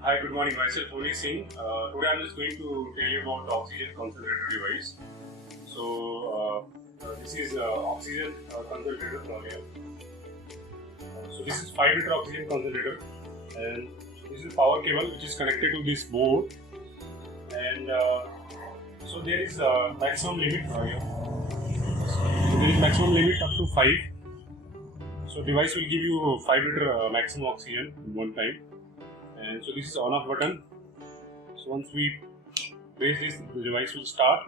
Hi, good morning. Myself Tony Singh. Today I'm just going to tell you about the oxygen concentrator device. This is oxygen concentrator from here. So this is 5 liter oxygen concentrator, and this is power cable which is connected to this board. And so there is a maximum limit here. So there is maximum limit up to 5. So device will give you 5 liter maximum oxygen in one time. And so this is on off button. So once we press this, the device will start,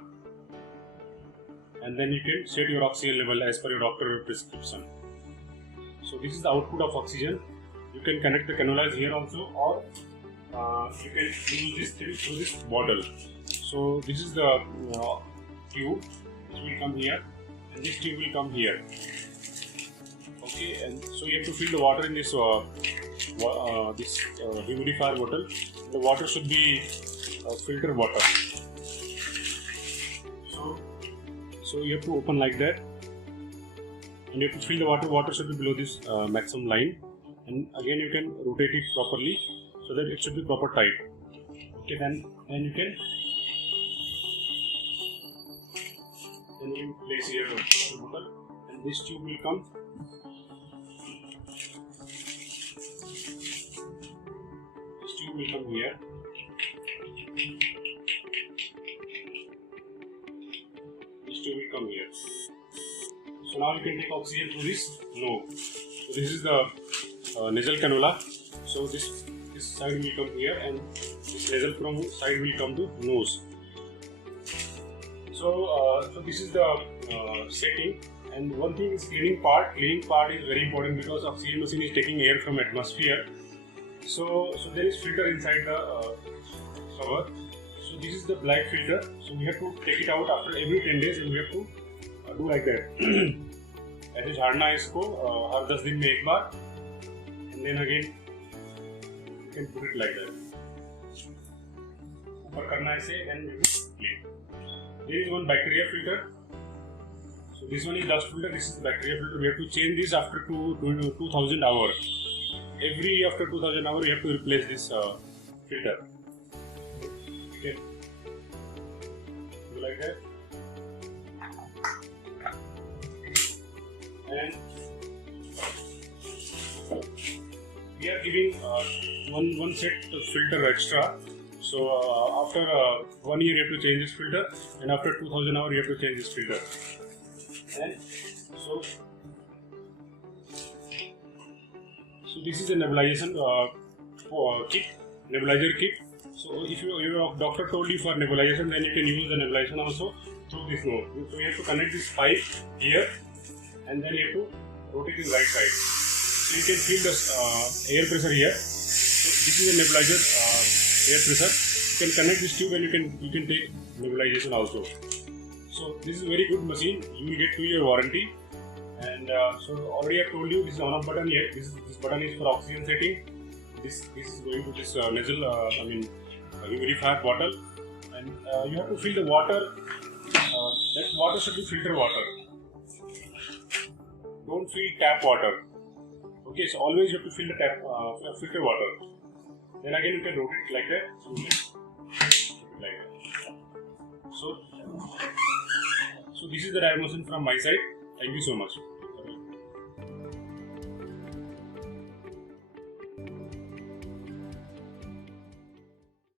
and then you can set your oxygen level as per your doctor prescription. So this is the output of oxygen. You can connect the cannulas here also, or you can use this thing through this bottle. So this is the tube which will come here, and this tube will come here. Okay, and so you have to fill the water in this humidifier bottle. The water should be filter water. So you have to open like that, and you have to fill the water. Water should be below this maximum line, and again you can rotate it properly so that it should be proper tight. Okay, then you can place here the water bottle, and this tube will come. Will come here. This tube will come here. So now you can take oxygen through this nose. So this is the nasal cannula. So this side will come here, and this nasal side will come to nose. So this is the setting. And one thing is cleaning part. Cleaning part is very important because oxygen machine is taking air from atmosphere. So there is filter inside the cover. So this is the black filter. So we have to take it out after every 10 days, and we have to do like that. ऐसे झाड़ना है इसको हर 10 दिन में एक बार, and then again you can put it like that. ऊपर करना ऐसे, and clean. There is one bacteria filter. So this one is dust filter. This is bacteria filter. We have to change this after 2000 hours. After 2000 hours, you have to replace this filter. Okay, do like that. And we are giving one set of filter extra. So after 1 year, you have to change this filter, and after 2000 hours, you have to change this filter. And so this is a nebulization kit, nebulizer kit. So if your doctor told you for nebulization, then you can use the nebulization also through this nose. So you have to connect this pipe here, and then you have to rotate it right side. So you can feel the air pressure here. So this is a nebulizer air pressure. You can connect this tube, and you can take nebulization also. So this is a very good machine. You will get 2-year warranty. And so already I told you this is on-off button here. This button is for oxygen setting. This is going to this nasal, humidifier bottle, and you have to fill the water. That water should be filter water. Don't fill tap water. Okay, so always you have to fill the tap filter water. Then again you can rotate it like that. So you can like that. So this is the diagram from my side. Thank you so much.